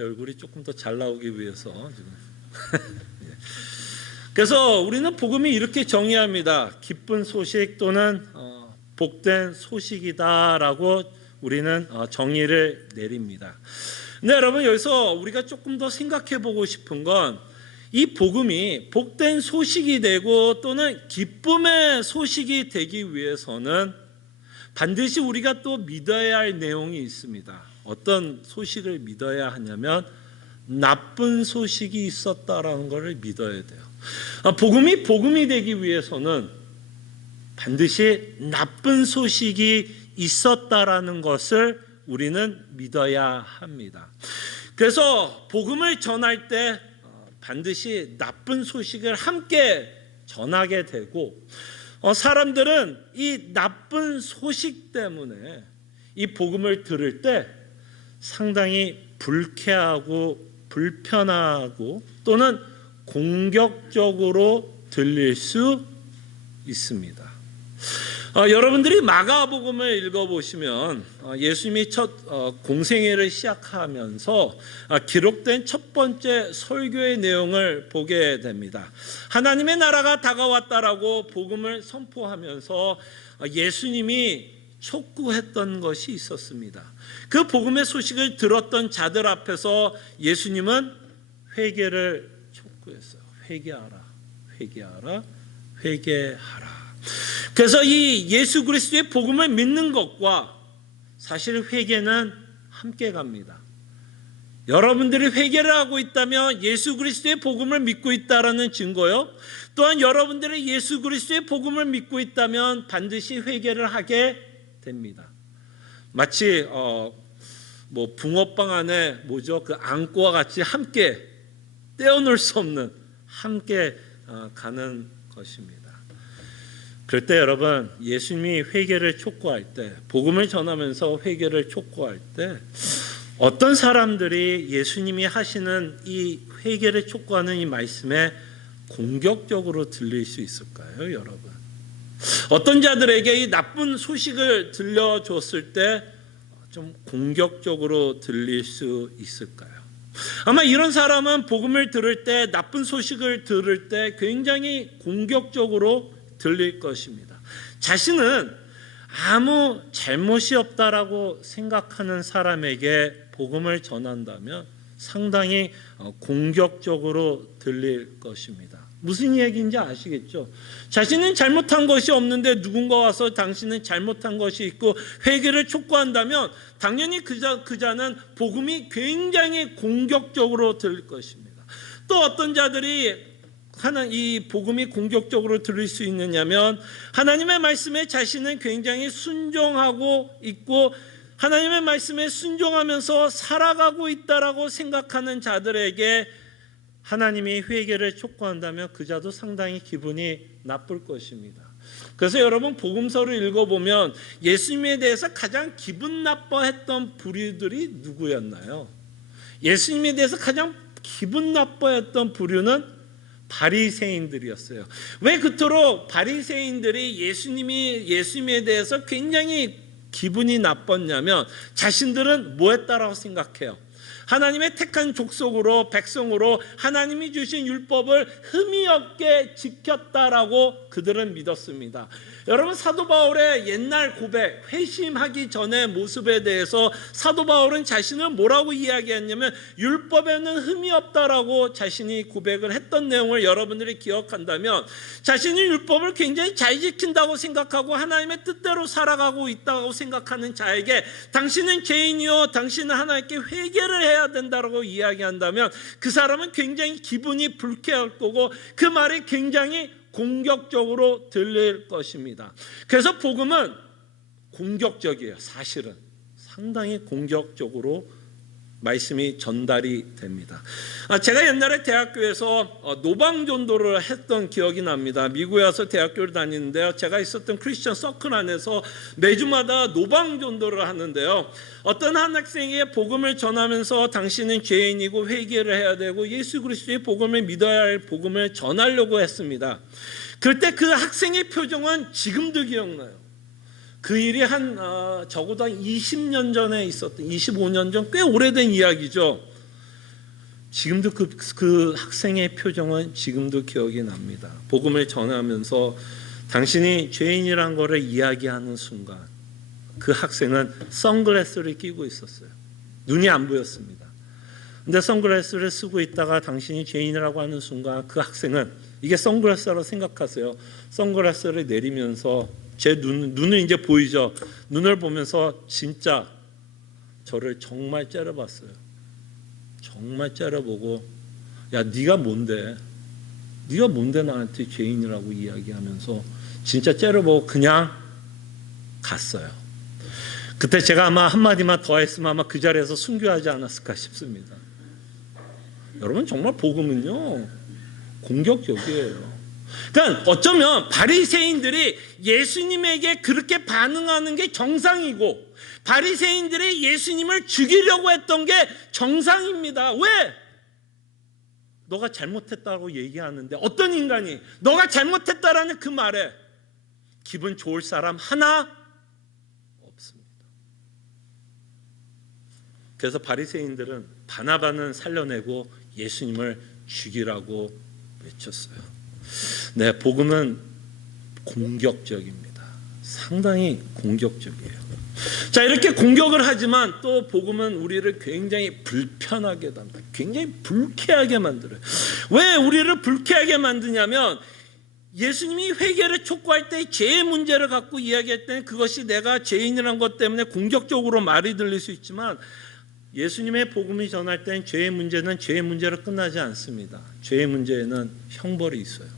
제 얼굴이 조금 더 잘 나오기 위해서 지금. 그래서 우리는 복음이 이렇게 정의합니다. 기쁜 소식 또는 복된 소식이다라고 우리는 정의를 내립니다. 근데 여러분, 여기서 우리가 조금 더 생각해 보고 싶은 건, 이 복음이 복된 소식이 되고 또는 기쁨의 소식이 되기 위해서는 반드시 우리가 또 믿어야 할 내용이 있습니다. 어떤 소식을 믿어야 하냐면 나쁜 소식이 있었다라는 것을 믿어야 돼요. 복음이 되기 위해서는 반드시 나쁜 소식이 있었다라는 것을 우리는 믿어야 합니다. 그래서 복음을 전할 때 반드시 나쁜 소식을 함께 전하게 되고, 사람들은 이 나쁜 소식 때문에 이 복음을 들을 때 상당히 불쾌하고 불편하고 또는 공격적으로 들릴 수 있습니다. 여러분들이 마가복음을 읽어보시면 예수님이 첫 공생애를 시작하면서 기록된 첫 번째 설교의 내용을 보게 됩니다. 하나님의 나라가 다가왔다라고 복음을 선포하면서 예수님이 촉구했던 것이 있었습니다. 그 복음의 소식을 들었던 자들 앞에서 예수님은 회개를 촉구했어요. 회개하라, 회개하라, 회개하라. 그래서 이 예수 그리스도의 복음을 믿는 것과 사실 회개는 함께 갑니다. 여러분들이 회개를 하고 있다면 예수 그리스도의 복음을 믿고 있다라는 증거요. 또한 여러분들이 예수 그리스도의 복음을 믿고 있다면 반드시 회개를 하게 됩니다. 마치 붕어빵 안에 그 앙꼬와 같이 함께 떼어놓을 수 없는, 함께 가는 것입니다. 그럴 때 여러분, 예수님이 회개를 촉구할 때, 복음을 전하면서 회개를 촉구할 때 어떤 사람들이 예수님이 하시는 이 회개를 촉구하는 이 말씀에 공격적으로 들릴 수 있을까요, 여러분? 어떤 자들에게 이 나쁜 소식을 들려줬을 때 좀 공격적으로 들릴 수 있을까요? 아마 이런 사람은 복음을 들을 때, 나쁜 소식을 들을 때 굉장히 공격적으로 들릴 것입니다. 자신은 아무 잘못이 없다라고 생각하는 사람에게 복음을 전한다면 상당히 공격적으로 들릴 것입니다. 무슨 얘기인지 아시겠죠? 자신은 잘못한 것이 없는데 누군가 와서 당신은 잘못한 것이 있고 회개를 촉구한다면 당연히 그 자는 복음이 굉장히 공격적으로 들릴 것입니다. 또 어떤 자들이 이 복음이 공격적으로 들릴 수 있느냐면, 하나님의 말씀에 자신은 굉장히 순종하고 있고 하나님의 말씀에 순종하면서 살아가고 있다라고 생각하는 자들에게 하나님이 회개를 촉구한다면 그 자도 상당히 기분이 나쁠 것입니다. 그래서 여러분, 복음서를 읽어보면 예수님에 대해서 가장 기분 나빠했던 부류들이 누구였나요? 예수님에 대해서 가장 기분 나빠했던 부류는 바리새인들이었어요. 왜 그토록 바리새인들이 예수님에 대해서 굉장히 기분이 나빴냐면, 자신들은 뭐 했다라고 생각해요? 하나님의 택한 족속으로, 백성으로 하나님이 주신 율법을 흠이 없게 지켰다라고 그들은 믿었습니다. 여러분, 사도 바울의 옛날 고백, 회심하기 전의 모습에 대해서 사도 바울은 자신을 뭐라고 이야기했냐면 율법에는 흠이 없다라고 자신이 고백을 했던 내용을 여러분들이 기억한다면, 자신이 율법을 굉장히 잘 지킨다고 생각하고 하나님의 뜻대로 살아가고 있다고 생각하는 자에게 당신은 죄인이요, 당신은 하나님께 회개를 해야 된다고 이야기한다면 그 사람은 굉장히 기분이 불쾌할 거고 그 말이 굉장히 공격적으로 들릴 것입니다. 그래서 복음은 공격적이에요. 사실은 상당히 공격적으로 말씀이 전달이 됩니다. 제가 옛날에 대학교에서 노방전도를 했던 기억이 납니다. 미국에 와서 대학교를 다니는데요, 제가 있었던 크리스천 서클 안에서 매주마다 노방전도를 하는데요, 어떤 한 학생이 복음을 전하면서 당신은 죄인이고 회개를 해야 되고 예수 그리스도의 복음을 믿어야 할 복음을 전하려고 했습니다. 그럴 때 그 학생의 표정은 지금도 기억나요. 그 일이 적어도 한 20년 전에 있었던, 25년 전, 꽤 오래된 이야기죠. 지금도 그 학생의 표정은 지금도 기억이 납니다. 복음을 전하면서 당신이 죄인이란 거를 이야기하는 순간 그 학생은 선글라스를 끼고 있었어요. 눈이 안 보였습니다. 근데 선글라스를 쓰고 있다가 당신이 죄인이라고 하는 순간 그 학생은, 이게 선글라스라고 생각하세요. 선글라스를 내리면서 제 눈을 이제 보이죠. 눈을 보면서 진짜 저를 정말 째려봤어요. 정말 째려보고, 야, 네가 뭔데 나한테 죄인이라고 이야기하면서 진짜 째려보고 그냥 갔어요. 그때 제가 아마 한마디만 더 했으면 아마 그 자리에서 순교하지 않았을까 싶습니다. 여러분, 정말 복음은요 공격적이에요. 그러니까 어쩌면 바리새인들이 예수님에게 그렇게 반응하는 게 정상이고, 바리새인들이 예수님을 죽이려고 했던 게 정상입니다. 왜? 너가 잘못했다고 얘기하는데 어떤 인간이 너가 잘못했다라는 그 말에 기분 좋을 사람 하나 없습니다. 그래서 바리새인들은 바나바는 살려내고 예수님을 죽이라고 외쳤어요. 네, 복음은 공격적입니다. 상당히 공격적이에요. 자, 이렇게 공격을 하지만 또 복음은 우리를 굉장히 불편하게 합니다. 굉장히 불쾌하게 만들어요. 왜 우리를 불쾌하게 만드냐면, 예수님이 회개를 촉구할 때 죄의 문제를 갖고 이야기할 때는 그것이 내가 죄인이라는 것 때문에 공격적으로 말이 들릴 수 있지만, 예수님의 복음이 전할 때는 죄의 문제는 죄의 문제로 끝나지 않습니다. 죄의 문제에는 형벌이 있어요.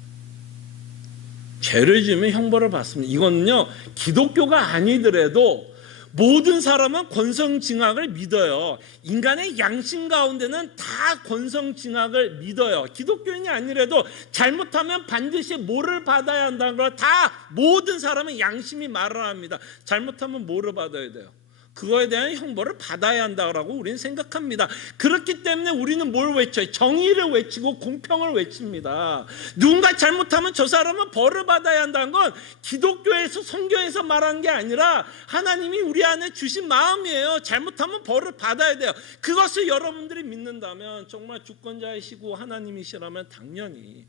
죄를 지으면 형벌을 받습니다. 이거는요, 기독교가 아니더라도 모든 사람은 권성징악을 믿어요. 인간의 양심 가운데는 다 권성징악을 믿어요. 기독교인이 아니라도 잘못하면 반드시 뭐를 받아야 한다는 걸 다 모든 사람은 양심이 말을 합니다. 잘못하면 뭐를 받아야 돼요? 그거에 대한 형벌을 받아야 한다고 우리는 생각합니다. 그렇기 때문에 우리는 뭘 외쳐요? 정의를 외치고 공평을 외칩니다. 누군가 잘못하면 저 사람은 벌을 받아야 한다는 건 기독교에서, 성경에서 말하는 게 아니라 하나님이 우리 안에 주신 마음이에요. 잘못하면 벌을 받아야 돼요. 그것을 여러분들이 믿는다면, 정말 주권자이시고 하나님이시라면 당연히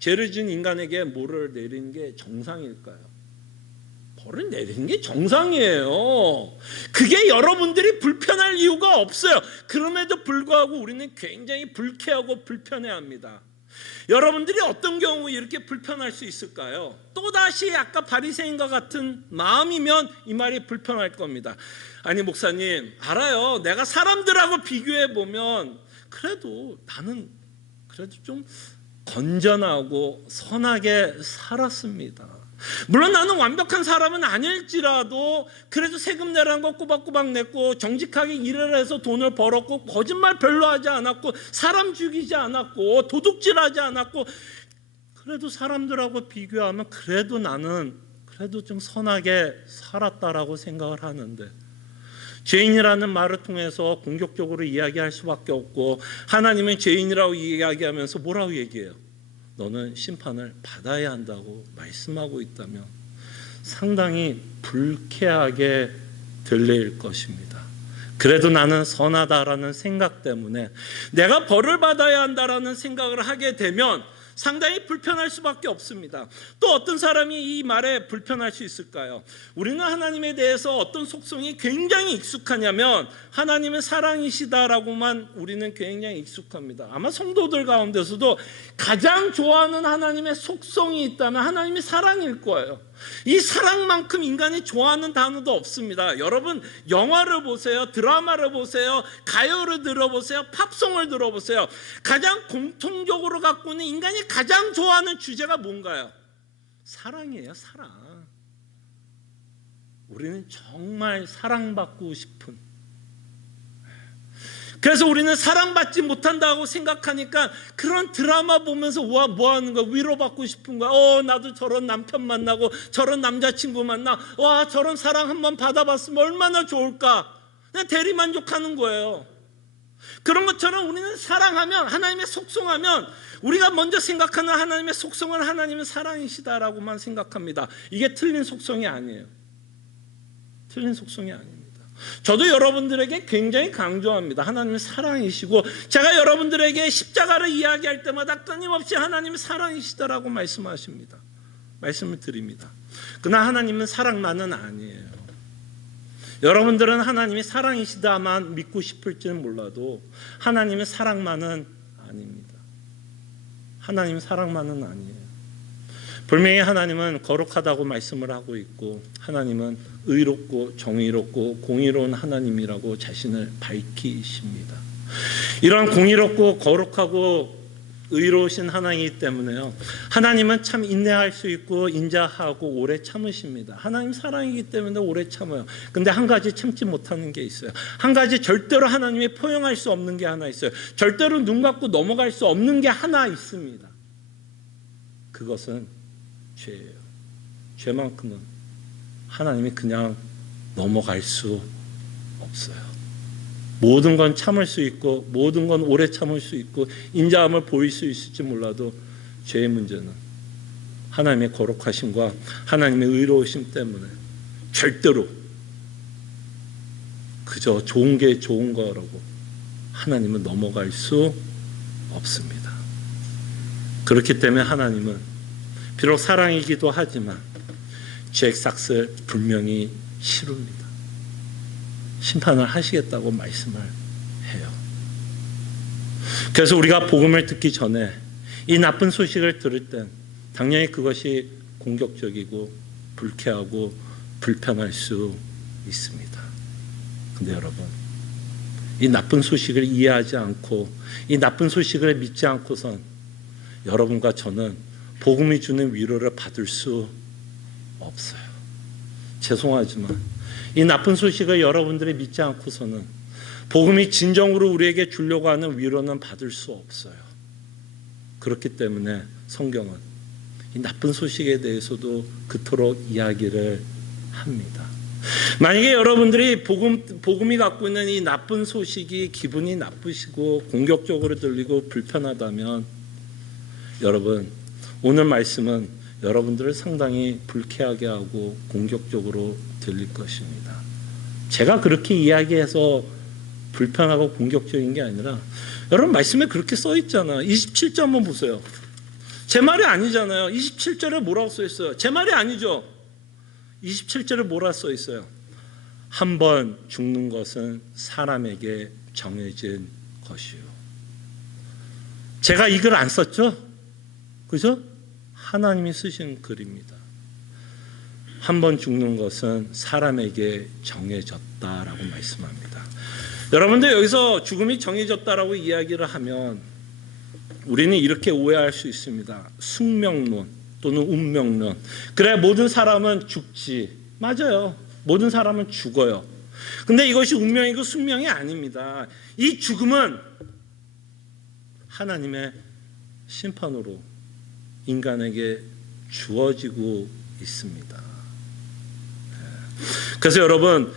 죄를 지은 인간에게 뭐를 내리는 게 정상일까요? 벌을 내리는 게 정상이에요. 그게 여러분들이 불편할 이유가 없어요. 그럼에도 불구하고 우리는 굉장히 불쾌하고 불편해합니다. 여러분들이 어떤 경우 이렇게 불편할 수 있을까요? 또다시 아까 바리새인과 같은 마음이면 이 말이 불편할 겁니다. 아니, 목사님, 알아요. 내가 사람들하고 비교해 보면 그래도 나는 그래도 좀 건전하고 선하게 살았습니다. 물론 나는 완벽한 사람은 아닐지라도 그래도 세금 내라는 거 꼬박꼬박 냈고, 정직하게 일을 해서 돈을 벌었고, 거짓말 별로 하지 않았고, 사람 죽이지 않았고, 도둑질하지 않았고, 그래도 사람들하고 비교하면 그래도 나는 그래도 좀 선하게 살았다라고 생각을 하는데, 죄인이라는 말을 통해서 공격적으로 이야기할 수밖에 없고, 하나님은 죄인이라고 이야기하면서 뭐라고 얘기해요? 너는 심판을 받아야 한다고 말씀하고 있다면 상당히 불쾌하게 들릴 것입니다. 그래도 나는 선하다라는 생각 때문에 내가 벌을 받아야 한다라는 생각을 하게 되면 상당히 불편할 수밖에 없습니다. 또 어떤 사람이 이 말에 불편할 수 있을까요? 우리는 하나님에 대해서 어떤 속성이 굉장히 익숙하냐면, 하나님은 사랑이시다라고만 우리는 굉장히 익숙합니다. 아마 성도들 가운데서도 가장 좋아하는 하나님의 속성이 있다면 하나님이 사랑일 거예요. 이 사랑만큼 인간이 좋아하는 단어도 없습니다. 여러분, 영화를 보세요, 드라마를 보세요, 가요를 들어보세요, 팝송을 들어보세요. 가장 공통적으로 갖고 있는 인간이 가장 좋아하는 주제가 뭔가요? 사랑이에요. 사랑. 우리는 정말 사랑받고 싶은, 그래서 우리는 사랑받지 못한다고 생각하니까 그런 드라마 보면서 와, 뭐 하는 거야? 위로받고 싶은 거야. 나도 저런 남편 만나고 저런 남자친구 만나, 와, 저런 사랑 한번 받아봤으면 얼마나 좋을까? 그냥 대리만족하는 거예요. 그런 것처럼 우리는 사랑하면, 하나님의 속성하면, 우리가 먼저 생각하는 하나님의 속성은 하나님은 사랑이시다라고만 생각합니다. 이게 틀린 속성이 아니에요. 틀린 속성이 아닙니다. 저도 여러분들에게 굉장히 강조합니다. 하나님은 사랑이시고, 제가 여러분들에게 십자가를 이야기할 때마다 끊임없이 하나님은 사랑이시다라고 말씀하십니다. 말씀을 드립니다. 그러나 하나님은 사랑만은 아니에요. 여러분들은 하나님이 사랑이시다만 믿고 싶을지는 몰라도 하나님은 사랑만은 아닙니다. 하나님은 사랑만은 아니에요. 분명히 하나님은 거룩하다고 말씀을 하고 있고, 하나님은 의롭고 정의롭고 공의로운 하나님이라고 자신을 밝히십니다. 이런 공의롭고 거룩하고 의로우신 하나님이기 때문에요, 하나님은 참 인내할 수 있고 인자하고 오래 참으십니다. 하나님 사랑이기 때문에 오래 참아요. 근데 한 가지 참지 못하는 게 있어요. 한 가지 절대로 하나님이 포용할 수 없는 게 하나 있어요. 절대로 눈 감고 넘어갈 수 없는 게 하나 있습니다. 그것은 죄예요. 죄만큼은 하나님이 그냥 넘어갈 수 없어요. 모든 건 참을 수 있고, 모든 건 오래 참을 수 있고, 인자함을 보일 수 있을지 몰라도 죄의 문제는 하나님의 거룩하심과 하나님의 의로우심 때문에 절대로 그저 좋은 게 좋은 거라고 하나님은 넘어갈 수 없습니다. 그렇기 때문에 하나님은 비록 사랑이기도 하지만 죄 삭을 분명히 치릅니다. 심판을 하시겠다고 말씀을 해요. 그래서 우리가 복음을 듣기 전에 이 나쁜 소식을 들을 땐 당연히 그것이 공격적이고 불쾌하고 불편할 수 있습니다. 근데 여러분, 이 나쁜 소식을 이해하지 않고 이 나쁜 소식을 믿지 않고선 여러분과 저는 복음이 주는 위로를 받을 수 없어요. 죄송하지만 이 나쁜 소식을 여러분들이 믿지 않고서는 복음이 진정으로 우리에게 주려고 하는 위로는 받을 수 없어요. 그렇기 때문에 성경은 이 나쁜 소식에 대해서도 그토록 이야기를 합니다. 만약에 여러분들이 복음이 갖고 있는 이 나쁜 소식이 기분이 나쁘시고 공격적으로 들리고 불편하다면 여러분, 오늘 말씀은 여러분들을 상당히 불쾌하게 하고 공격적으로 들릴 것입니다. 제가 그렇게 이야기해서 불편하고 공격적인 게 아니라 여러분 말씀에 그렇게 써 있잖아요. 27절 한번 보세요. 제 말이 아니잖아요. 27절에 뭐라고 써 있어요? 제 말이 아니죠. 27절에 뭐라 써 있어요? 한 번 죽는 것은 사람에게 정해진 것이요. 제가 이 글 안 썼죠? 그죠? 하나님이 쓰신 글입니다. 한 번 죽는 것은 사람에게 정해졌다라고 말씀합니다. 여러분들 여기서 죽음이 정해졌다라고 이야기를 하면 우리는 이렇게 오해할 수 있습니다. 숙명론 또는 운명론. 그래, 모든 사람은 죽지. 맞아요. 모든 사람은 죽어요. 근데 이것이 운명이고 숙명이 아닙니다. 이 죽음은 하나님의 심판으로 인간에게 주어지고 있습니다. 그래서 여러분,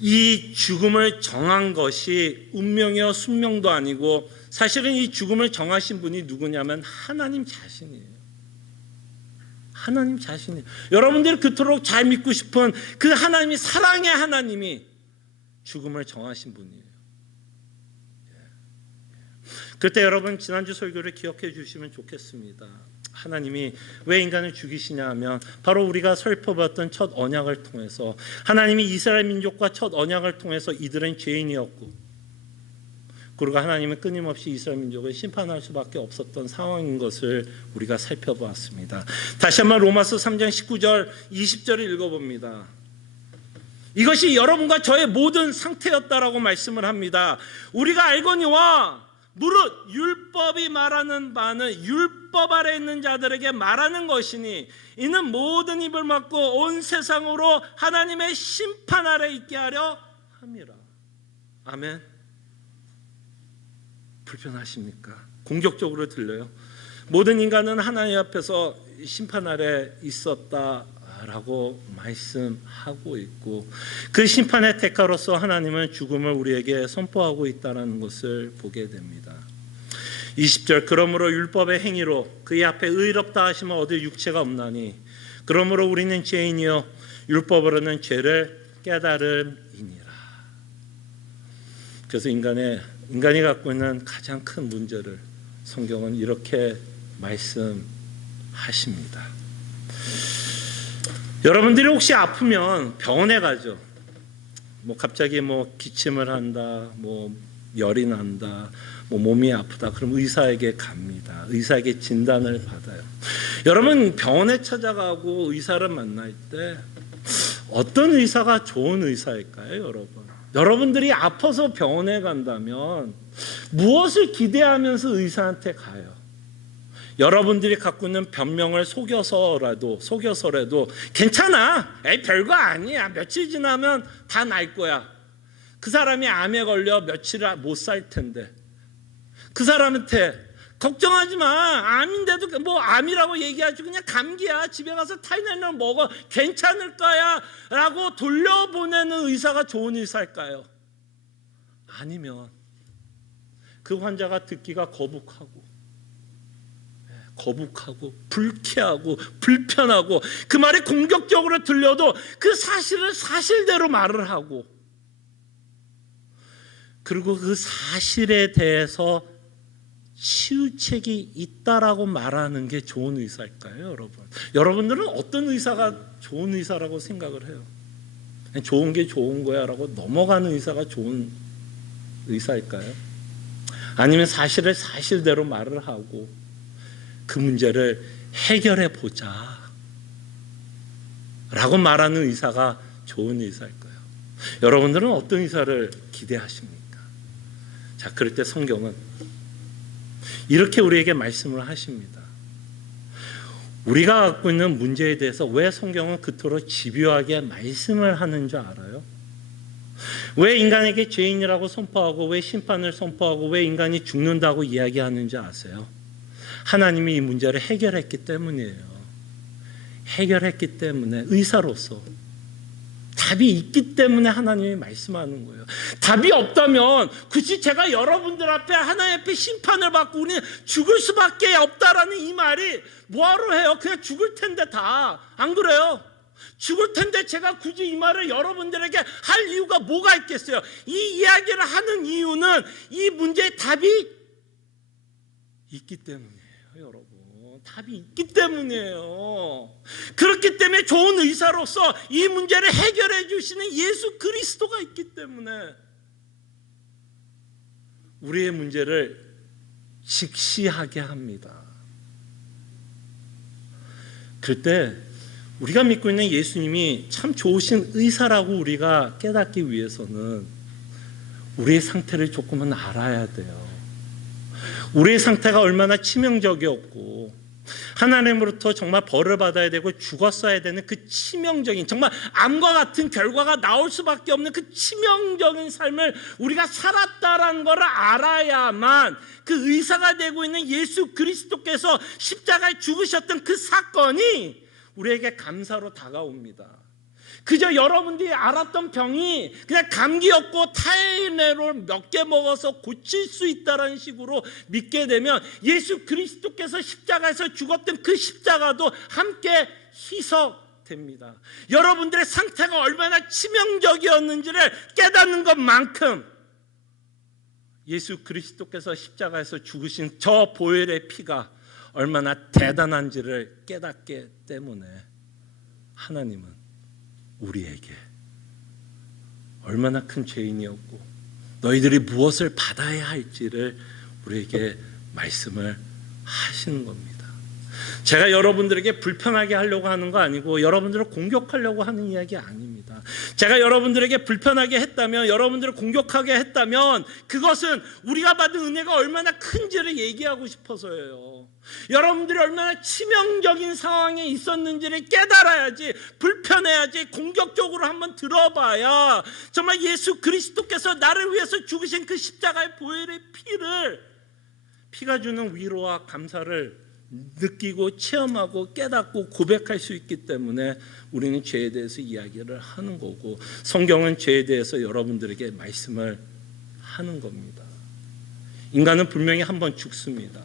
이 죽음을 정한 것이 운명이요 숙명도 아니고 사실은 이 죽음을 정하신 분이 누구냐면 하나님 자신이에요. 하나님 자신이에요. 여러분들이 그토록 잘 믿고 싶은 그 하나님이, 사랑의 하나님이 죽음을 정하신 분이에요. 그때 여러분 지난주 설교를 기억해 주시면 좋겠습니다. 하나님이 왜 인간을 죽이시냐 하면 바로 우리가 살펴봤던 첫 언약을 통해서 하나님이 이스라엘 민족과 첫 언약을 통해서 이들은 죄인이었고, 그리고 하나님은 끊임없이 이스라엘 민족을 심판할 수밖에 없었던 상황인 것을 우리가 살펴보았습니다. 다시 한번 로마서 3장 19절 20절을 읽어봅니다. 이것이 여러분과 저의 모든 상태였다라고 말씀을 합니다. 우리가 알거니와 무릇 율법이 말하는 바는 율법 아래 있는 자들에게 말하는 것이니 이는 모든 입을 막고 온 세상으로 하나님의 심판 아래 있게 하려 함이라. 아멘. 불편하십니까? 공격적으로 들려요? 모든 인간은 하나님 앞에서 심판 아래 있었다라고 말씀하고 있고, 그 심판의 대가로서 하나님은 죽음을 우리에게 선포하고 있다는 것을 보게 됩니다. 20절, 그러므로 율법의 행위로 그의 앞에 의롭다 하심을 얻을 육체가 없나니 그러므로 우리는 죄인이요 율법으로는 죄를 깨달음이니라. 그래서 인간이 갖고 있는 가장 큰 문제를 성경은 이렇게 말씀하십니다. 여러분들이 혹시 아프면 병원에 가죠. 갑자기 기침을 한다, 열이 난다, 몸이 아프다. 그럼 의사에게 갑니다. 의사에게 진단을 받아요. 여러분 병원에 찾아가고 의사를 만날 때 어떤 의사가 좋은 의사일까요, 여러분? 여러분들이 아파서 병원에 간다면 무엇을 기대하면서 의사한테 가요? 여러분들이 갖고 있는 변명을 속여서라도 괜찮아, 별거 아니야, 며칠 지나면 다 날 거야. 그 사람이 암에 걸려 며칠 못 살 텐데 그 사람한테 걱정하지 마, 암인데도 암이라고 얘기하지, 그냥 감기야, 집에 가서 타이레놀 먹어, 괜찮을 거야 라고 돌려보내는 의사가 좋은 의사일까요? 아니면 그 환자가 듣기가 거북하고 불쾌하고 불편하고 그 말이 공격적으로 들려도 그 사실을 사실대로 말을 하고, 그리고 그 사실에 대해서 치유책이 있다라고 말하는 게 좋은 의사일까요, 여러분? 여러분들은 어떤 의사가 좋은 의사라고 생각을 해요? 좋은 게 좋은 거야 라고 넘어가는 의사가 좋은 의사일까요? 아니면 사실을 사실대로 말을 하고 그 문제를 해결해 보자 라고 말하는 의사가 좋은 의사일까요? 여러분들은 어떤 의사를 기대하십니까? 자, 그럴 때 성경은 이렇게 우리에게 말씀을 하십니다. 우리가 갖고 있는 문제에 대해서 왜 성경은 그토록 집요하게 말씀을 하는 줄 알아요? 왜 인간에게 죄인이라고 선포하고 왜 심판을 선포하고 왜 인간이 죽는다고 이야기하는지 아세요? 하나님이 이 문제를 해결했기 때문이에요. 해결했기 때문에, 의사로서 답이 있기 때문에 하나님이 말씀하는 거예요. 답이 없다면 굳이 제가 여러분들 앞에 하나님 앞에 심판을 받고 우리는 죽을 수밖에 없다라는 이 말이 뭐하러 해요? 그냥 죽을 텐데 다. 안 그래요? 죽을 텐데 제가 굳이 이 말을 여러분들에게 할 이유가 뭐가 있겠어요? 이 이야기를 하는 이유는 이 문제의 답이 있기 때문이에요, 여러분. 답이 있기 때문이에요. 그렇기 때문에 좋은 의사로서 이 문제를 해결해 주시는 예수 그리스도가 있기 때문에 우리의 문제를 직시하게 합니다. 그럴 때 우리가 믿고 있는 예수님이 참 좋으신 의사라고 우리가 깨닫기 위해서는 우리의 상태를 조금은 알아야 돼요. 우리의 상태가 얼마나 치명적이었고 하나님으로부터 정말 벌을 받아야 되고 죽었어야 되는 그 치명적인, 정말 암과 같은 결과가 나올 수밖에 없는 그 치명적인 삶을 우리가 살았다라는 것을 알아야만 그 의사가 되고 있는 예수 그리스도께서 십자가에 죽으셨던 그 사건이 우리에게 감사로 다가옵니다. 그저 여러분들이 알았던 병이 그냥 감기였고 타이레놀 몇 개 먹어서 고칠 수 있다는 식으로 믿게 되면 예수 그리스도께서 십자가에서 죽었던 그 십자가도 함께 희석됩니다. 여러분들의 상태가 얼마나 치명적이었는지를 깨닫는 것만큼 예수 그리스도께서 십자가에서 죽으신 저 보혈의 피가 얼마나 대단한지를 깨닫기 때문에 하나님은 우리에게 얼마나 큰 죄인이었고 너희들이 무엇을 받아야 할지를 우리에게 말씀을 하시는 겁니다. 제가 여러분들에게 불편하게 하려고 하는 거 아니고 여러분들을 공격하려고 하는 이야기 아닙니다. 제가 여러분들에게 불편하게 했다면, 여러분들을 공격하게 했다면 그것은 우리가 받은 은혜가 얼마나 큰지를 얘기하고 싶어서예요. 여러분들이 얼마나 치명적인 상황에 있었는지를 깨달아야지, 불편해야지, 공격적으로 한번 들어봐야 정말 예수 그리스도께서 나를 위해서 죽으신 그 십자가의 보혈의 피가 주는 위로와 감사를 느끼고 체험하고 깨닫고 고백할 수 있기 때문에 우리는 죄에 대해서 이야기를 하는 거고, 성경은 죄에 대해서 여러분들에게 말씀을 하는 겁니다. 인간은 분명히 한번 죽습니다.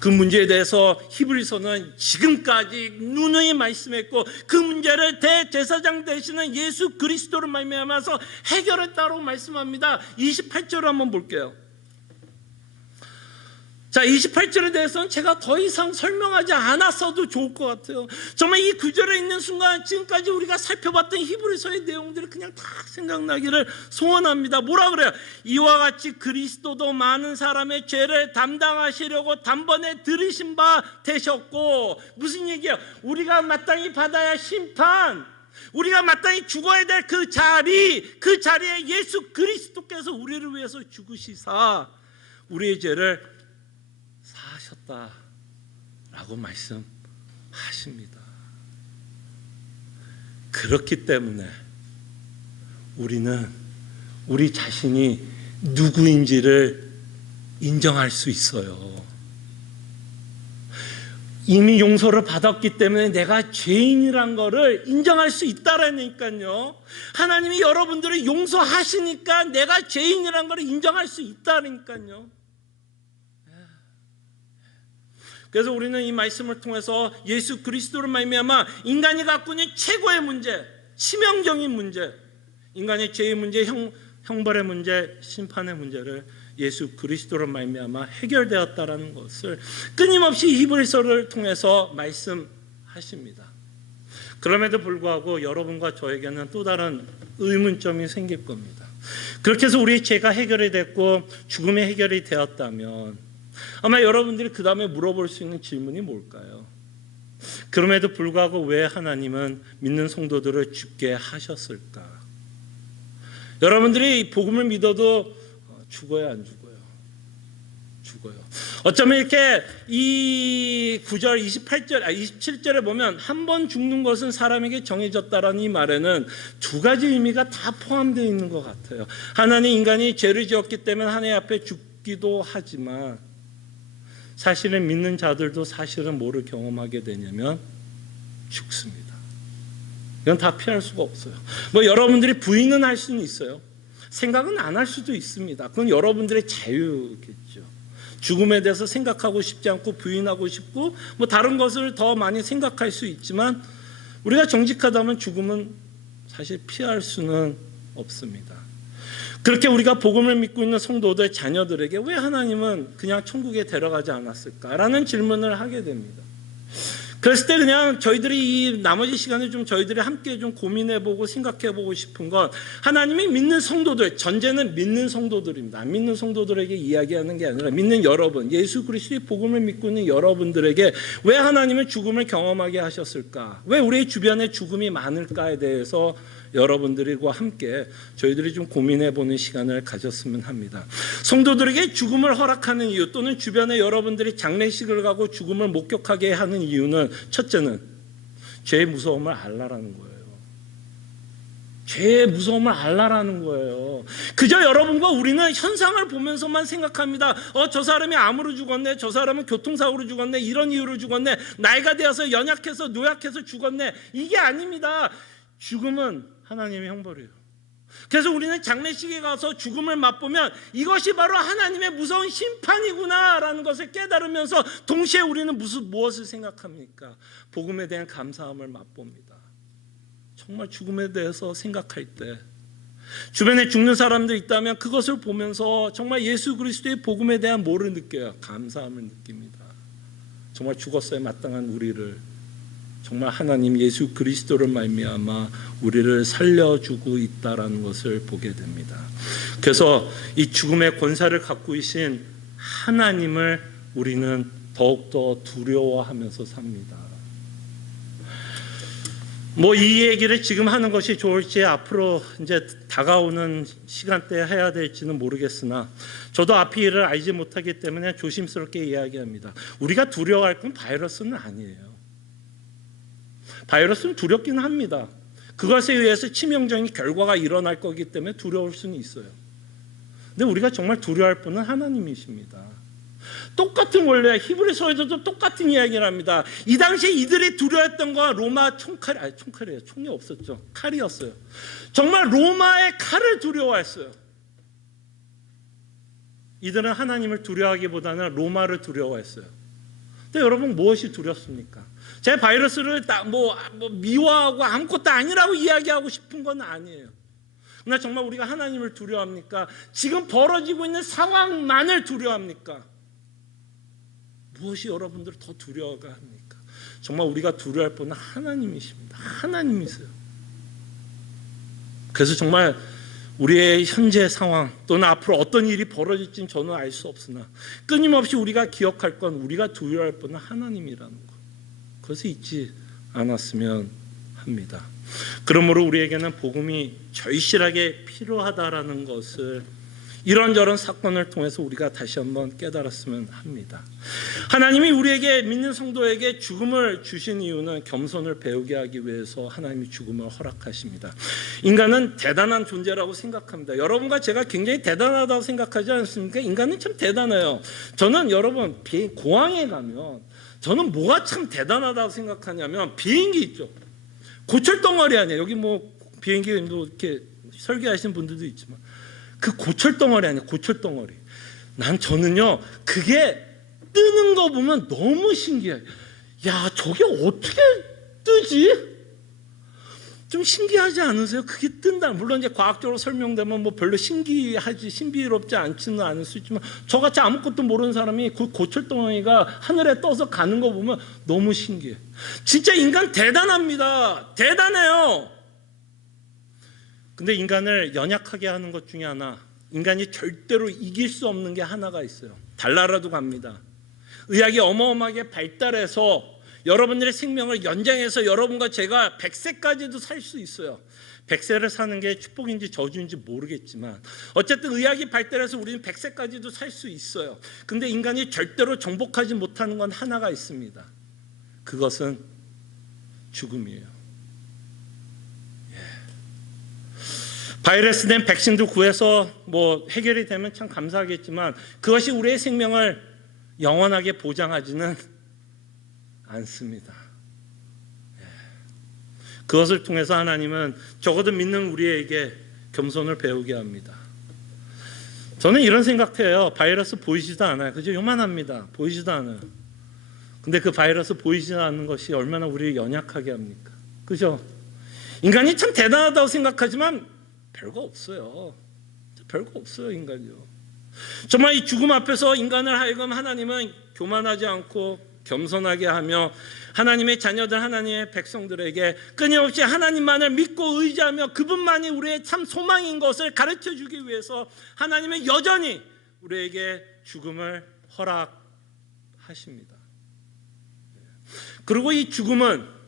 그 문제에 대해서 히브리서는 지금까지 누누이 말씀했고 그 문제를 대제사장 되시는 예수 그리스도로 말미암아서 해결했다고 말씀합니다. 28절을 한번 볼게요. 자, 28절에 대해서는 제가 더 이상 설명하지 않았어도 좋을 것 같아요. 정말 이 구절에 있는 순간 지금까지 우리가 살펴봤던 히브리서의 내용들이 그냥 다 생각나기를 소원합니다. 뭐라 그래요? 이와 같이 그리스도도 많은 사람의 죄를 담당하시려고 단번에 들으신 바 되셨고, 무슨 얘기예요? 우리가 마땅히 받아야 심판, 우리가 마땅히 죽어야 될 그 자리에 예수 그리스도께서 우리를 위해서 죽으시사 우리의 죄를 라고 말씀하십니다. 그렇기 때문에 우리는 우리 자신이 누구인지를 인정할 수 있어요. 이미 용서를 받았기 때문에 내가 죄인이란 거를 인정할 수 있다라니까요. 하나님이 여러분들을 용서하시니까 내가 죄인이란 거를 인정할 수 있다니까요. 그래서 우리는 이 말씀을 통해서 예수 그리스도를 말미암아 인간이 갖고 있는 최고의 문제, 치명적인 문제, 인간의 죄의 문제, 형벌의 문제, 심판의 문제를 예수 그리스도로 말미암아 해결되었다라는 것을 끊임없이 히브리서를 통해서 말씀하십니다. 그럼에도 불구하고 여러분과 저에게는 또 다른 의문점이 생길 겁니다. 그렇게 해서 우리의 죄가 해결이 됐고 죽음이 해결이 되었다면 아마 여러분들이 그 다음에 물어볼 수 있는 질문이 뭘까요? 그럼에도 불구하고 왜 하나님은 믿는 성도들을 죽게 하셨을까? 여러분들이 복음을 믿어도 죽어요, 안 죽어요? 죽어요. 어쩌면 이렇게 이 9절, 27절에 보면 한 번 죽는 것은 사람에게 정해졌다라는 이 말에는 두 가지 의미가 다 포함되어 있는 것 같아요. 하나님 인간이 죄를 지었기 때문에 하나님 앞에 죽기도 하지만 사실은 믿는 자들도 사실은 뭐를 경험하게 되냐면 죽습니다. 이건 다 피할 수가 없어요. 뭐 여러분들이 부인은 할 수는 있어요. 생각은 안 할 수도 있습니다. 그건 여러분들의 자유겠죠. 죽음에 대해서 생각하고 싶지 않고 부인하고 싶고 뭐 다른 것을 더 많이 생각할 수 있지만 우리가 정직하다면 죽음은 사실 피할 수는 없습니다. 그렇게 우리가 복음을 믿고 있는 성도들 자녀들에게 왜 하나님은 그냥 천국에 데려가지 않았을까라는 질문을 하게 됩니다. 그랬을 때 그냥 저희들이 이 나머지 시간에 좀 저희들이 함께 좀 고민해보고 생각해보고 싶은 건 하나님이 믿는 성도들, 전제는 믿는 성도들입니다. 안 믿는 성도들에게 이야기하는 게 아니라 믿는 여러분, 예수 그리스도의 복음을 믿고 있는 여러분들에게 왜 하나님은 죽음을 경험하게 하셨을까? 왜 우리 주변에 죽음이 많을까에 대해서 여러분들과 함께 저희들이 좀 고민해보는 시간을 가졌으면 합니다. 성도들에게 죽음을 허락하는 이유 또는 주변에 여러분들이 장례식을 가고 죽음을 목격하게 하는 이유는 첫째는 죄의 무서움을 알라라는 거예요. 죄의 무서움을 알라라는 거예요. 그저 여러분과 우리는 현상을 보면서만 생각합니다. 저 사람이 암으로 죽었네, 저 사람은 교통사고로 죽었네, 이런 이유로 죽었네, 나이가 되어서 연약해서 노약해서 죽었네. 이게 아닙니다. 죽음은 하나님의 형벌이에요. 그래서 우리는 장례식에 가서 죽음을 맛보면 이것이 바로 하나님의 무서운 심판이구나라는 것을 깨달으면서 동시에 우리는 무엇을 생각합니까? 복음에 대한 감사함을 맛봅니다. 정말 죽음에 대해서 생각할 때 주변에 죽는 사람들 있다면 그것을 보면서 정말 예수 그리스도의 복음에 대한 뭐를 느껴요? 감사함을 느낍니다. 정말 죽었어야 마땅한 우리를 정말 하나님 예수 그리스도를 말미암아 우리를 살려주고 있다라는 것을 보게 됩니다. 그래서 이 죽음의 권세를 갖고 계신 하나님을 우리는 더욱더 두려워하면서 삽니다. 뭐 이 얘기를 지금 하는 것이 좋을지 앞으로 이제 다가오는 시간대에 해야 될지는 모르겠으나 저도 앞의 일을 알지 못하기 때문에 조심스럽게 이야기합니다. 우리가 두려워할 건 바이러스는 아니에요. 바이러스는 두렵기는 합니다. 그것에 의해서 치명적인 결과가 일어날 거기 때문에 두려울 수는 있어요. 근데 우리가 정말 두려워할 분은 하나님이십니다. 똑같은 원래 히브리서에서도 똑같은 이야기를 합니다. 이 당시에 이들이 두려워했던 건 로마 총칼이에요. 총이 없었죠. 칼이었어요. 정말 로마의 칼을 두려워했어요. 이들은 하나님을 두려워하기보다는 로마를 두려워했어요. 근데 여러분 무엇이 두렵습니까? 제 바이러스를 미워하고 아무것도 아니라고 이야기하고 싶은 건 아니에요. 그러나 정말 우리가 하나님을 두려워합니까? 지금 벌어지고 있는 상황만을 두려워합니까? 무엇이 여러분들을 더 두려워가 합니까? 정말 우리가 두려워할 분은 하나님이십니다. 하나님이세요. 그래서 정말 우리의 현재 상황 또는 앞으로 어떤 일이 벌어질지는 저는 알 수 없으나 끊임없이 우리가 기억할 건 우리가 두려워할 분은 하나님이라는 것. 그것을 잊지 않았으면 합니다. 그러므로 우리에게는 복음이 절실하게 필요하다라는 것을 이런저런 사건을 통해서 우리가 다시 한번 깨달았으면 합니다. 하나님이 우리에게 믿는 성도에게 죽음을 주신 이유는 겸손을 배우게 하기 위해서 하나님이 죽음을 허락하십니다. 인간은 대단한 존재라고 생각합니다. 여러분과 제가 굉장히 대단하다고 생각하지 않습니까? 인간은 참 대단해요. 저는 여러분 공항에 가면 저는 뭐가 참 대단하다고 생각하냐면 비행기 있죠. 고철덩어리 아니에요. 여기 비행기 이렇게 설계하시는 분들도 있지만 그 고철덩어리 아니에요. 고철덩어리. 저는요 그게 뜨는 거 보면 너무 신기해요. 야, 저게 어떻게 뜨지? 좀 신기하지 않으세요? 그게 뜬다. 물론 이제 과학적으로 설명되면 별로 신비롭지 않지는 않을 수 있지만 저같이 아무것도 모르는 사람이 그 고철덩어리가 하늘에 떠서 가는 거 보면 너무 신기해. 진짜 인간 대단합니다. 대단해요. 근데 인간을 연약하게 하는 것 중에 하나, 인간이 절대로 이길 수 없는 게 하나가 있어요. 달나라도 갑니다. 의학이 어마어마하게 발달해서 여러분들의 생명을 연장해서 여러분과 제가 100세까지도 살 수 있어요. 100세를 사는 게 축복인지 저주인지 모르겠지만 어쨌든 의학이 발달해서 우리는 100세까지도 살 수 있어요. 근데 인간이 절대로 정복하지 못하는 건 하나가 있습니다. 그것은 죽음이에요. 바이러스된 백신도 구해서 해결이 되면 참 감사하겠지만 그것이 우리의 생명을 영원하게 보장하지는 않습니다. 그것을 통해서 하나님은 적어도 믿는 우리에게 겸손을 배우게 합니다. 저는 이런 생각해요. 바이러스 보이지도 않아요. 그죠? 요만합니다. 보이지도 않아요. 근데 그 바이러스 보이지 않는 것이 얼마나 우리를 연약하게 합니까? 그죠? 인간이 참 대단하다고 생각하지만 별거 없어요. 별거 없어요, 인간이요. 정말 이 죽음 앞에서 인간을 하여금 하나님은 교만하지 않고 겸손하게 하며 하나님의 자녀들, 하나님의 백성들에게 끊임없이 하나님만을 믿고 의지하며 그분만이 우리의 참 소망인 것을 가르쳐주기 위해서 하나님은 여전히 우리에게 죽음을 허락하십니다. 그리고 이 죽음은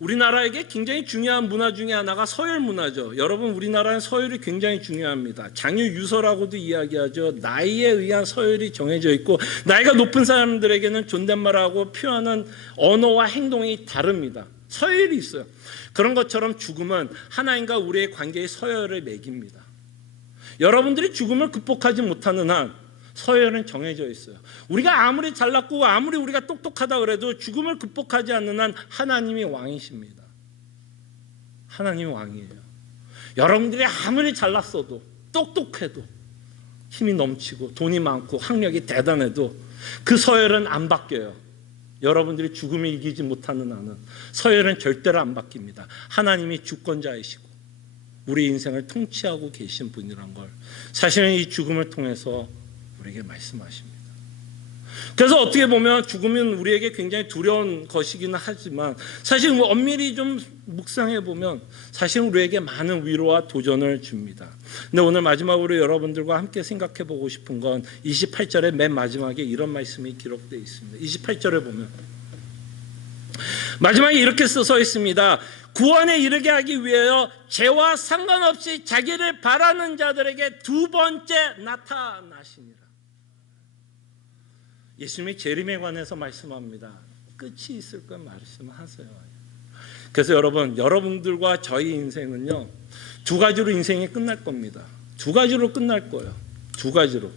우리나라에게 굉장히 중요한 문화 중에 하나가 서열 문화죠. 여러분, 우리나라는 서열이 굉장히 중요합니다. 장유유서라고도 이야기하죠. 나이에 의한 서열이 정해져 있고 나이가 높은 사람들에게는 존댓말하고 표현하는 언어와 행동이 다릅니다. 서열이 있어요. 그런 것처럼 죽음은 하나님과 우리의 관계의 서열을 매깁니다. 여러분들이 죽음을 극복하지 못하는 한 서열은 정해져 있어요. 우리가 아무리 잘났고 아무리 우리가 똑똑하다 그래도 죽음을 극복하지 않는 한 하나님이 왕이십니다. 하나님이 왕이에요. 여러분들이 아무리 잘났어도 똑똑해도 힘이 넘치고 돈이 많고 학력이 대단해도 그 서열은 안 바뀌어요. 여러분들이 죽음을 이기지 못하는 한은 서열은 절대로 안 바뀝니다. 하나님이 주권자이시고 우리 인생을 통치하고 계신 분이란 걸 사실은 이 죽음을 통해서 우리에게 말씀하십니다. 그래서 어떻게 보면 죽음은 우리에게 굉장히 두려운 것이기는 하지만 사실 엄밀히 좀 묵상해 보면 사실 우리에게 많은 위로와 도전을 줍니다. 근데 오늘 마지막으로 여러분들과 함께 생각해 보고 싶은 건 28절의 맨 마지막에 이런 말씀이 기록되어 있습니다. 28절에 보면 마지막에 이렇게 써 있습니다. 구원에 이르게 하기 위하여 죄와 상관없이 자기를 바라는 자들에게 두 번째 나타나시니라. 예수님이 재림에 관해서 말씀합니다. 끝이 있을 건 말씀하세요. 그래서 여러분들과 저희 인생은요, 두 가지로 인생이 끝날 겁니다. 두 가지로 끝날 거예요. 두 가지로.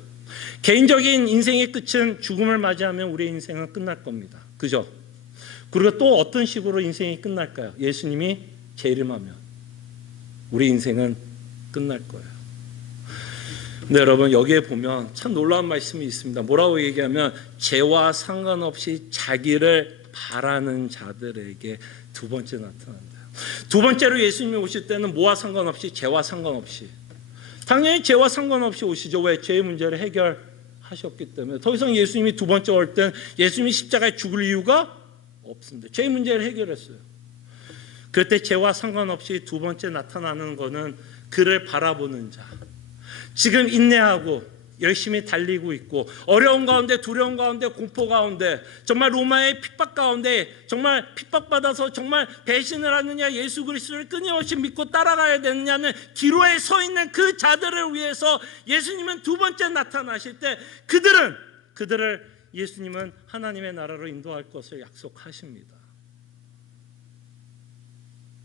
개인적인 인생의 끝은 죽음을 맞이하면 우리의 인생은 끝날 겁니다. 그죠? 그리고 또 어떤 식으로 인생이 끝날까요? 예수님이 재림하면 우리 인생은 끝날 거예요. 근데 여러분 여기에 보면 참 놀라운 말씀이 있습니다. 뭐라고 얘기하면 죄와 상관없이 자기를 바라는 자들에게 두 번째 나타난다. 두 번째로 예수님이 오실 때는 뭐와 상관없이, 죄와 상관없이, 당연히 죄와 상관없이 오시죠. 왜? 죄의 문제를 해결하셨기 때문에. 더 이상 예수님이 두 번째 올 때는 예수님이 십자가에 죽을 이유가 없습니다. 죄의 문제를 해결했어요. 그럴 때 죄와 상관없이 두 번째 나타나는 것은 그를 바라보는 자, 지금 인내하고 열심히 달리고 있고 어려운 가운데, 두려운 가운데, 공포 가운데, 정말 로마의 핍박 가운데 정말 핍박받아서 정말 배신을 하느냐, 예수 그리스도를 끊임없이 믿고 따라가야 되느냐는 기로에 서 있는 그 자들을 위해서 예수님은 두 번째 나타나실 때 그들을 예수님은 하나님의 나라로 인도할 것을 약속하십니다.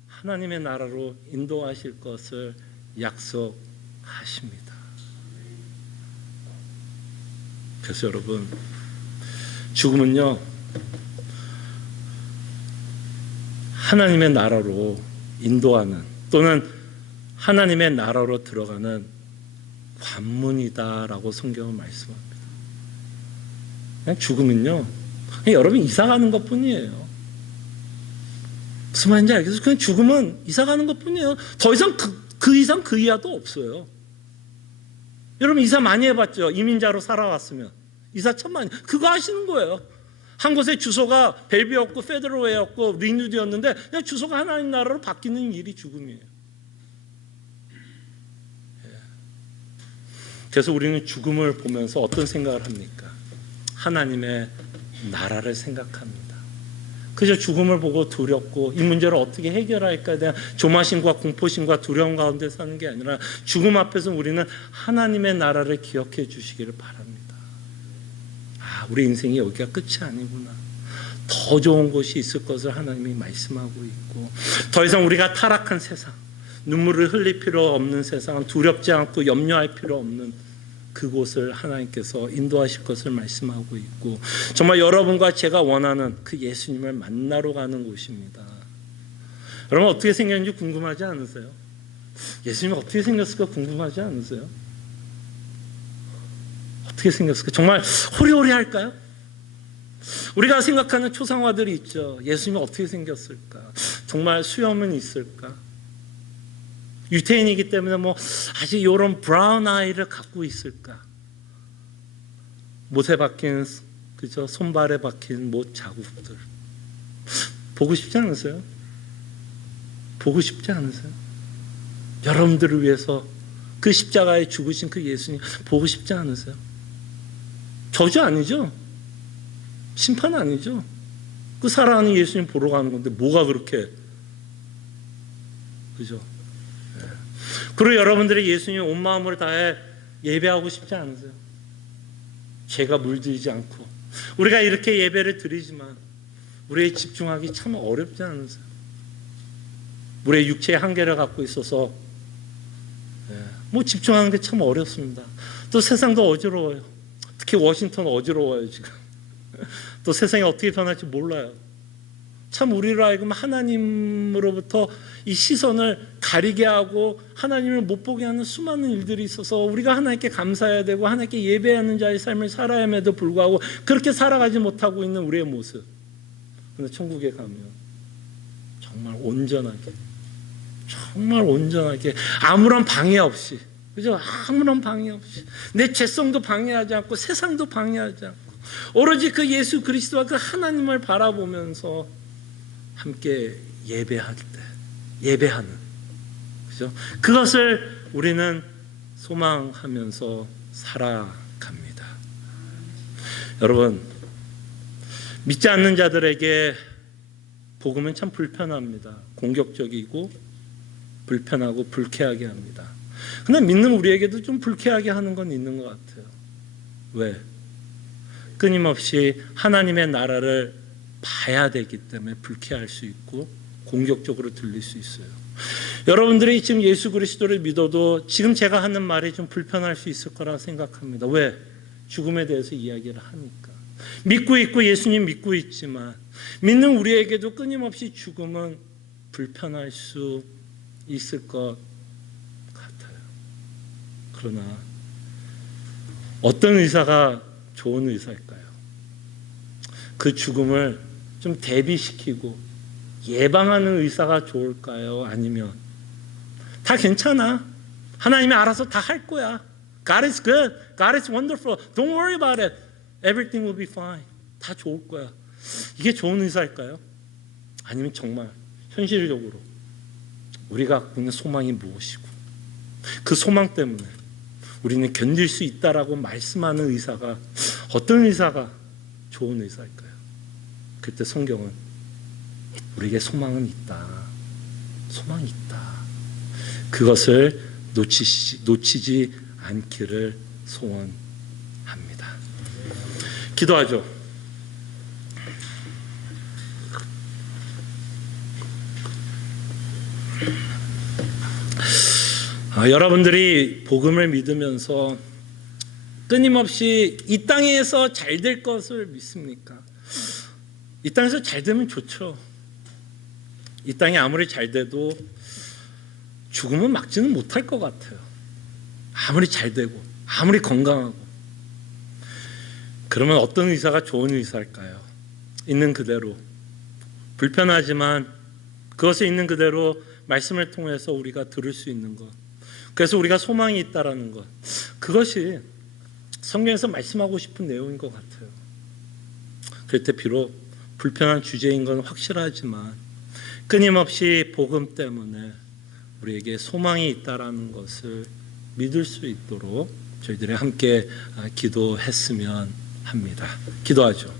하나님의 나라로 인도하실 것을 약속하십니다. 그래서 여러분, 죽음은요, 하나님의 나라로 인도하는, 또는 하나님의 나라로 들어가는 관문이다라고 성경은 말씀합니다. 그냥 죽음은요, 그냥 여러분 이사가는 것 뿐이에요. 무슨 말인지 알겠어요? 그냥 죽음은 이사가는 것 뿐이에요. 더 이상 그 이상 그 이하도 없어요. 여러분 이사 많이 해봤죠? 이민자로 살아왔으면 이사 참 많이, 그거 하시는 거예요. 한 곳에 주소가 벨비였고 페드로웨였고 리뉴드였는데 그냥 주소가 하나님 나라로 바뀌는 일이 죽음이에요. 그래서 우리는 죽음을 보면서 어떤 생각을 합니까? 하나님의 나라를 생각합니다. 그저 죽음을 보고 두렵고 이 문제를 어떻게 해결할까에 대한 조마심과 공포심과 두려움 가운데 사는 게 아니라 죽음 앞에서 우리는 하나님의 나라를 기억해 주시기를 바랍니다. 아, 우리 인생이 여기가 끝이 아니구나. 더 좋은 곳이 있을 것을 하나님이 말씀하고 있고, 더 이상 우리가 타락한 세상, 눈물을 흘릴 필요 없는 세상, 두렵지 않고 염려할 필요 없는 그곳을 하나님께서 인도하실 것을 말씀하고 있고, 정말 여러분과 제가 원하는 그 예수님을 만나러 가는 곳입니다. 여러분 어떻게 생겼는지 궁금하지 않으세요? 예수님이 어떻게 생겼을까 궁금하지 않으세요? 어떻게 생겼을까? 정말 호리호리할까요? 우리가 생각하는 초상화들이 있죠. 예수님이 어떻게 생겼을까? 정말 수염은 있을까? 유태인이기 때문에 아직 이런 브라운 아이를 갖고 있을까? 못에 박힌, 그죠? 손발에 박힌 못 자국들. 보고 싶지 않으세요? 보고 싶지 않으세요? 여러분들을 위해서 그 십자가에 죽으신 그 예수님 보고 싶지 않으세요? 저주 아니죠? 심판 아니죠? 그 사랑하는 예수님 보러 가는 건데 뭐가 그렇게, 그죠? 그리고 여러분들이 예수님 온 마음으로 다해 예배하고 싶지 않으세요? 죄가 물들지 않고 우리가 이렇게 예배를 드리지만 우리의 집중하기 참 어렵지 않으세요? 우리의 육체의 한계를 갖고 있어서 집중하는 게 참 어렵습니다. 또 세상도 어지러워요. 특히 워싱턴 어지러워요 지금. 또 세상이 어떻게 변할지 몰라요. 참 우리로 하여금 하나님으로부터 이 시선을 가리게 하고 하나님을 못 보게 하는 수많은 일들이 있어서 우리가 하나님께 감사해야 되고 하나님께 예배하는 자의 삶을 살아야 함에도 불구하고 그렇게 살아가지 못하고 있는 우리의 모습. 그런데 천국에 가면 정말 온전하게 아무런 방해 없이, 그죠? 아무런 방해 없이 내 죄성도 방해하지 않고 세상도 방해하지 않고 오로지 그 예수 그리스도와 그 하나님을 바라보면서 함께 예배하는, 그죠? 그것을 우리는 소망하면서 살아갑니다. 여러분, 믿지 않는 자들에게 복음은 참 불편합니다. 공격적이고 불편하고 불쾌하게 합니다. 그런데 믿는 우리에게도 좀 불쾌하게 하는 건 있는 것 같아요. 왜? 끊임없이 하나님의 나라를 봐야 되기 때문에 불쾌할 수 있고 공격적으로 들릴 수 있어요. 여러분들이 지금 예수 그리스도를 믿어도 지금 제가 하는 말이 좀 불편할 수 있을 거라 생각합니다. 왜? 죽음에 대해서 이야기를 하니까. 믿고 있고 예수님 믿고 있지만 믿는 우리에게도 끊임없이 죽음은 불편할 수 있을 것 같아요. 그러나 어떤 의사가 좋은 의사일까요? 그 죽음을 좀 대비시키고 예방하는 의사가 좋을까요? 아니면 다 괜찮아, 하나님이 알아서 다 할 거야, God is good, God is wonderful, don't worry about it, everything will be fine, 다 좋을 거야, 이게 좋은 의사일까요? 아니면 정말 현실적으로 우리가 갖고 있는 소망이 무엇이고 그 소망 때문에 우리는 견딜 수 있다라고 말씀하는 의사가 어떤 의사가 좋은 의사일까요? 그때 성경은 우리에게 소망은 있다, 소망이 있다, 그것을 놓치지 않기를 소원합니다. 기도하죠. 여러분들이 복음을 믿으면서 끊임없이 이 땅에서 잘 될 것을 믿습니까? 이 땅에서 잘 되면 좋죠. 이 땅이 아무리 잘 돼도 죽음은 막지는 못할 것 같아요. 아무리 잘 되고 아무리 건강하고. 그러면 어떤 의사가 좋은 의사일까요? 있는 그대로, 불편하지만 그것을 있는 그대로 말씀을 통해서 우리가 들을 수 있는 것, 그래서 우리가 소망이 있다라는 것, 그것이 성경에서 말씀하고 싶은 내용인 것 같아요. 그럴 때 비록 불편한 주제인 건 확실하지만 끊임없이 복음 때문에 우리에게 소망이 있다라는 것을 믿을 수 있도록 저희들이 함께 기도했으면 합니다. 기도하죠.